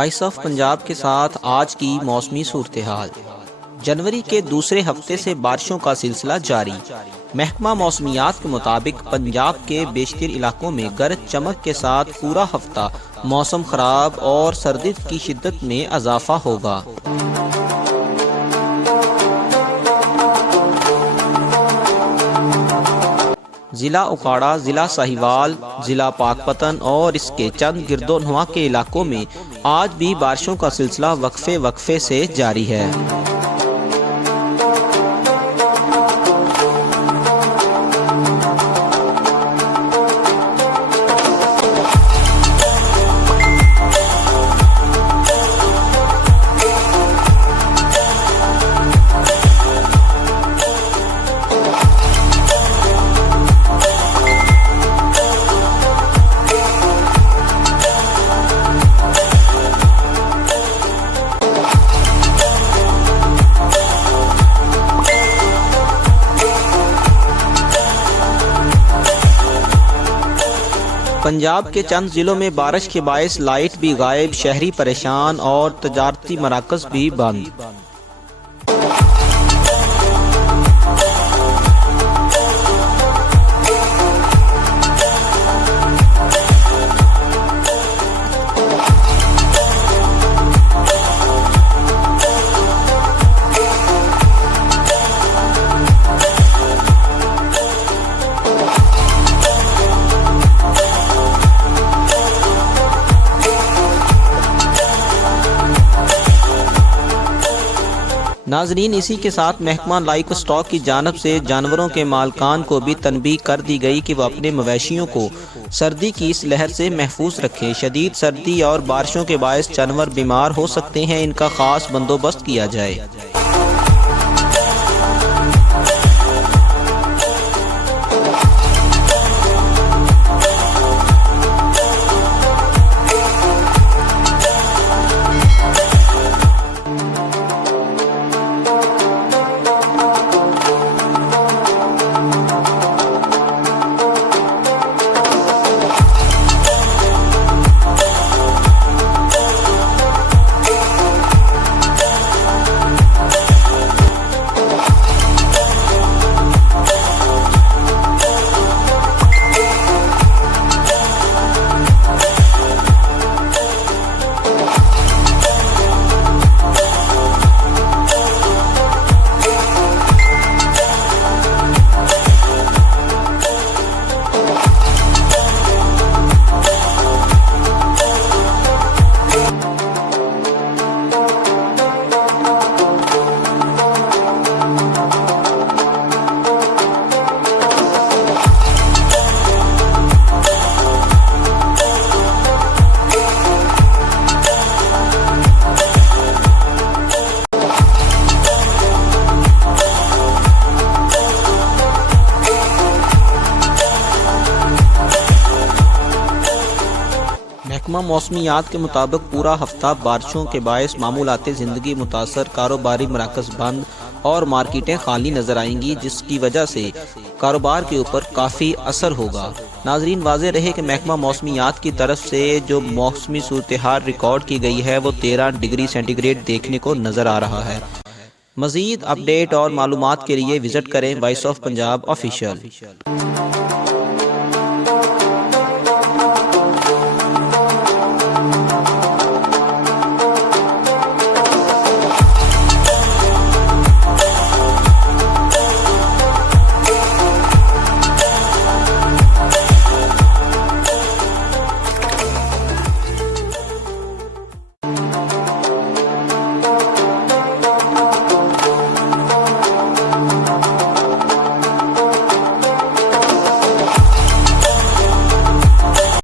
Voice of Punjab के साथ आज की मौसमी सूरत हाल। जनवरी के दूसरे हफ्ते से बारिशों का सिलसिला जारी। महकमा मौसमियात के मुताबिक पंजाब के बेशतर इलाकों में गरज चमक के साथ पूरा हफ्ता मौसम खराब और सर्दी की शिद्दत में इजाफा होगा। ज़िला उकाड़ा, ज़िला साहिवाल, ज़िला पाकपतन और इसके चंद गिरदोनवा के इलाकों में आज भी बारिशों का सिलसिला वक्फे वक्फे से जारी है। पंजाब के चंद ज़िलों में बारिश के बायस लाइट भी गायब, शहरी परेशान और तजारती मराकज़ भी बंद। नाजरीन, इसी के साथ महकमा लाइफ स्टॉक की जानब से जानवरों के मालकान को भी तनबीह कर दी गई कि वह अपने मवेशियों को सर्दी की इस लहर से महफूज रखें। शदीद सर्दी और बारिशों के बायस जानवर बीमार हो सकते हैं, इनका खास बंदोबस्त किया जाए। महकमा मौसमियात के मुताबिक पूरा हफ्ता बारिशों के बायस मामूलाती ज़िंदगी मुतासर, कारोबारी मराकज़ बंद और मार्केटें खाली नजर आएंगी, जिसकी वजह से कारोबार के ऊपर काफ़ी असर होगा। नाजरीन, वाज़ेह रहे कि महकमा मौसमियात की तरफ से जो मौसमी सूरत हाल रिकॉर्ड की गई है वो 13 डिग्री सेंटीग्रेड देखने को नज़र आ रहा है। मज़ीद अपडेट और मालूमात के लिए विज़िट करें वॉइस ऑफ पंजाब ऑफिशियल।